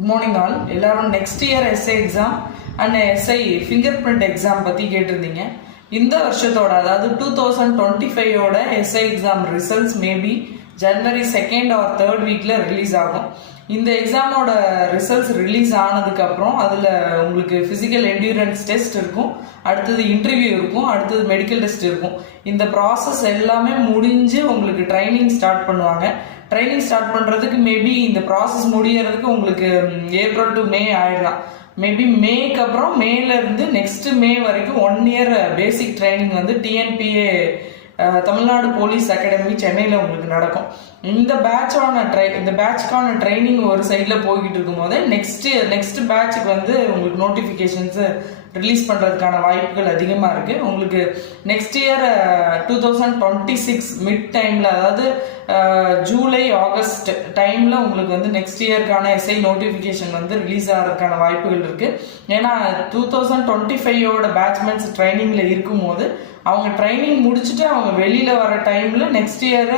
Good morning all. எல்லாரும் next year SI exam and SI finger print exam பற்றி கேட்டிருந்தீங்க. இந்த வருஷத்தோட அதாவது 2025ஓட எஸ்ஐ எக்ஸாம் ரிசல்ட்ஸ் மேபி ஜனவரி 2nd or 3rd வீக்கில் ரிலீஸ் ஆகும். இந்த எக்ஸாமோட ரிசல்ட்ஸ் ரிலீஸ் ஆனதுக்கப்புறம் அதில் உங்களுக்கு ஃபிசிக்கல் என்டியூரன்ஸ் டெஸ்ட் இருக்கும், அடுத்தது இன்டர்வியூ இருக்கும், அடுத்தது மெடிக்கல் டெஸ்ட் இருக்கும். இந்த ப்ராசஸ் எல்லாமே முடிஞ்சு உங்களுக்கு ட்ரைனிங் ஸ்டார்ட் பண்ணுவாங்க. ட்ரைனிங் ஸ்டார்ட் பண்ணுறதுக்கு மேபி இந்த ப்ராசஸ் முடியறதுக்கு உங்களுக்கு ஏப்ரல் டு மே ஆயிடலாம். மேபி மேக்கு அப்புறம் மேலேருந்து நெக்ஸ்ட் மே வரைக்கும் 1 இயர் பேசிக் ட்ரைனிங் வந்து டிஎன்பிஏ தமிழ்நாடு போலீஸ் அகாடமி சென்னையில் உங்களுக்கு நடக்கும். இந்த பேட்ச்க்கான ட்ரைனிங் ஒரு சைடில் போய்கிட்டு இருக்கும் போதே நெக்ஸ்ட் பேட்சுக்கு வந்து உங்களுக்கு நோட்டிஃபிகேஷன்ஸு ரிலீஸ் பண்ணுறதுக்கான வாய்ப்புகள் அதிகமாக இருக்குது. உங்களுக்கு நெக்ஸ்ட் இயர் 2026 மிட் டைமில், அதாவது ஜூலை ஆகஸ்ட் டைமில் உங்களுக்கு வந்து நெக்ஸ்ட் இயர்க்கான எஸ்ஐ நோட்டிஃபிகேஷன் வந்து ரிலீஸ் ஆகிறதுக்கான வாய்ப்புகள் இருக்குது. ஏன்னா 2025ஓட பேட்ச்மெண்ட்ஸ் ட்ரைனிங்கில் இருக்கும்போது அவங்க ட்ரைனிங் முடிச்சுட்டு அவங்க வெளியில் வர டைமில் நெக்ஸ்ட் இயர்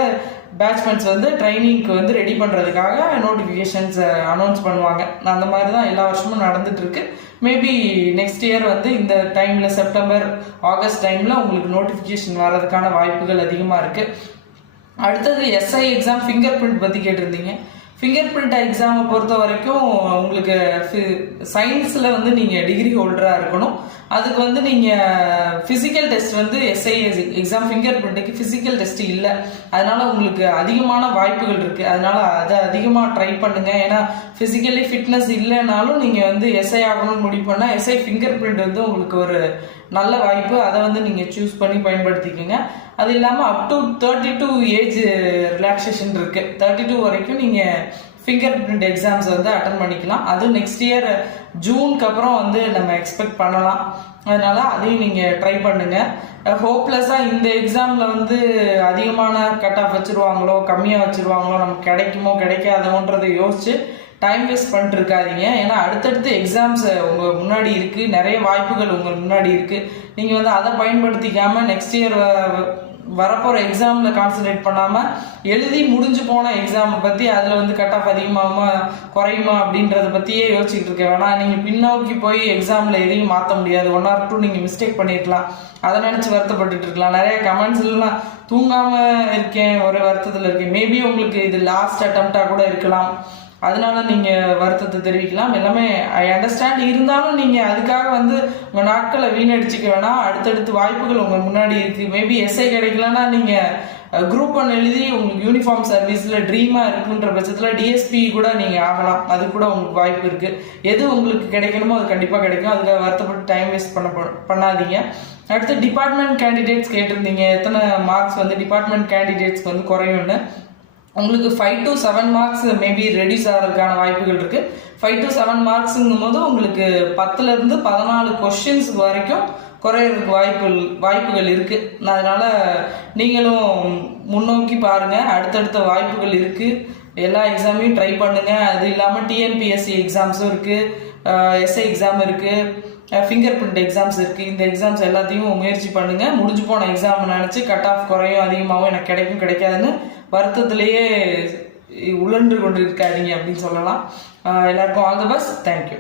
பேட்ச்மெண்ட்ஸ் வந்து ட்ரைனிங்க்கு வந்து ரெடி பண்ணுறதுக்காக நோட்டிஃபிகேஷன்ஸ் அனௌன்ஸ் பண்ணுவாங்க. அந்த மாதிரி தான் எல்லா வருஷமும் நடந்துட்டு இருக்கு. மேபி நெக்ஸ்ட் இயர் வந்து இந்த டைமில் செப்டம்பர் ஆகஸ்ட் டைமில் உங்களுக்கு நோட்டிஃபிகேஷன் வர்றதுக்கான வாய்ப்புகள் அதிகமாக இருக்குது. அடுத்தது எஸ்ஐ எக்ஸாம் ஃபிங்கர் பிரிண்ட் பற்றி கேட்டிருந்தீங்க. ஃபிங்கர் பிரிண்ட் எக்ஸாமை பொறுத்த வரைக்கும் உங்களுக்கு சயின்ஸில் வந்து நீங்கள் டிகிரி ஹோல்டராக இருக்கணும். அதுக்கு வந்து நீங்கள் ஃபிசிக்கல் டெஸ்ட் வந்து எஸ்ஐ எக்ஸாம் ஃபிங்கர் பிரிண்ட்டுக்கு ஃபிசிக்கல் டெஸ்ட் இல்லை, அதனால உங்களுக்கு அதிகமான வாய்ப்புகள் இருக்குது. அதனால அதை அதிகமாக ட்ரை பண்ணுங்கள். ஏன்னா ஃபிசிக்கலி ஃபிட்னஸ் இல்லைனாலும் நீங்கள் வந்து எஸ்ஐ ஆகணும்னு முடிவு பண்ணால் எஸ்ஐ ஃபிங்கர் பிரிண்ட் வந்து உங்களுக்கு ஒரு நல்ல வாய்ப்பு. அதை வந்து நீங்கள் சூஸ் பண்ணி பயன்படுத்திக்கோங்க. அது இல்லாமல் அப் டு 32 ஏஜ் ரிலாக்ஸேஷன் இருக்குது. 32 வரைக்கும் நீங்கள் ஃபிங்கர் பிரிண்ட் எக்ஸாம்ஸ் வந்து அட்டன் பண்ணிக்கலாம். அது நெக்ஸ்ட் இயர் ஜூனுக்கு அப்புறம் வந்து நம்ம எக்ஸ்பெக்ட் பண்ணலாம். அதனால அதையும் நீங்கள் ட்ரை பண்ணுங்கள். ஹோப்லெஸ்ஸாக இந்த எக்ஸாமில் வந்து அதிகமான கட் ஆஃப் வச்சுருவாங்களோ கம்மியாக வச்சுருவாங்களோ, நமக்கு கிடைக்குமோ கிடைக்காதோன்றதை யோசிச்சு டைம் வேஸ்ட் பண்ணிட்டு இருக்காதீங்க. ஏன்னா அடுத்தடுத்து எக்ஸாம்ஸ் உங்கள் முன்னாடி இருக்குது, நிறைய வாய்ப்புகள் உங்கள் முன்னாடி இருக்குது. நீங்கள் வந்து அதை பயன்படுத்திக்காமல் நெக்ஸ்ட் இயர் வரப்போகிற எக்ஸாமில் கான்சன்ட்ரேட் பண்ணாமல் எழுதி முடிஞ்சு போன எக்ஸாமை பற்றி அதில் வந்து கட் ஆஃப் அதிகமாகுமா குறையுமா அப்படின்றத பற்றியே யோசிச்சுட்டு இருக்க வேணாம். நீங்கள் பின்னோக்கி போய் எக்ஸாமில் எதையும் மாற்ற முடியாது. 1 or 2 நீங்கள் மிஸ்டேக் பண்ணியிருக்கலாம், அதை நினச்சி வருத்தப்பட்டு இருக்கலாம். நிறைய கமெண்ட்ஸ்லாம் தூங்காமல் இருக்கேன், ஒரு வருத்தத்தில் இருக்கேன். மேபி உங்களுக்கு இது லாஸ்ட் அட்டம்ப்டாக கூட இருக்கலாம், அதனால நீங்கள் வருத்தத்தை தெரிவிக்கலாம். எல்லாமே ஐ அண்டர்ஸ்டாண்ட். இருந்தாலும் நீங்கள் அதுக்காக வந்து உங்கள் நாட்களை வீணடிச்சிக்க வேணாம். அடுத்தடுத்து வாய்ப்புகள் உங்கள் முன்னாடி இருக்குது. மேபி எஸ்ஐ கிடைக்கலன்னா நீங்கள் குரூப் 1 எழுதி உங்களுக்கு யூனிஃபார்ம் சர்வீஸில் ட்ரீமாக இருக்குன்ற பட்சத்தில் டிஎஸ்பி கூட நீங்கள் ஆகலாம். அது கூட உங்களுக்கு வாய்ப்பு இருக்குது. எது உங்களுக்கு கிடைக்கணுமோ அது கண்டிப்பாக கிடைக்கும். அதுக்காக வருத்தப்பட்டு டைம் வேஸ்ட் பண்ணாதீங்க. அடுத்து டிபார்ட்மெண்ட் கேண்டிடேட்ஸ் கேட்டிருந்தீங்க, எத்தனை மார்க்ஸ் வந்து டிபார்ட்மெண்ட் கேண்டிடேட்ஸ்க்கு வந்து குறையும்னு. உங்களுக்கு 5 to 7 மார்க்ஸ் மேபி ரெடியூஸ் ஆகிறதுக்கான வாய்ப்புகள் இருக்குது. 5 to 7 மார்க்ஸுங்கும் போது உங்களுக்கு 10லேருந்து 14 கொஸ்டின்ஸ் வரைக்கும் குறையிறதுக்கு வாய்ப்புகள் இருக்குது. அதனால் நீங்களும் முன்னோக்கி பாருங்கள். அடுத்தடுத்த வாய்ப்புகள் இருக்குது. எல்லா எக்ஸாமையும் ட்ரை பண்ணுங்கள். அது இல்லாமல் டிஎன்பிஎஸ்சி எக்ஸாம்ஸும் இருக்குது, எஸ்ஐ எக்ஸாம் இருக்குது, ஃபிங்கர் பிரிண்ட் எக்ஸாம்ஸ் இருக்குது. இந்த எக்ஸாம்ஸ் எல்லாத்தையும் முயற்சி பண்ணுங்கள். முடிஞ்சு போன எக்ஸாம் நினச்சி கட் ஆஃப் குறையும் அதிகமாகவும் எனக்கு கிடைக்கும் கிடைக்காதுன்னு வருத்தத்திலேயே உழன்று கொண்டு இருக்காதீங்க அப்படின்னு சொல்லலாம். எல்லாருக்கும் ஆல் தி பெஸ்ட். தேங்க்யூ.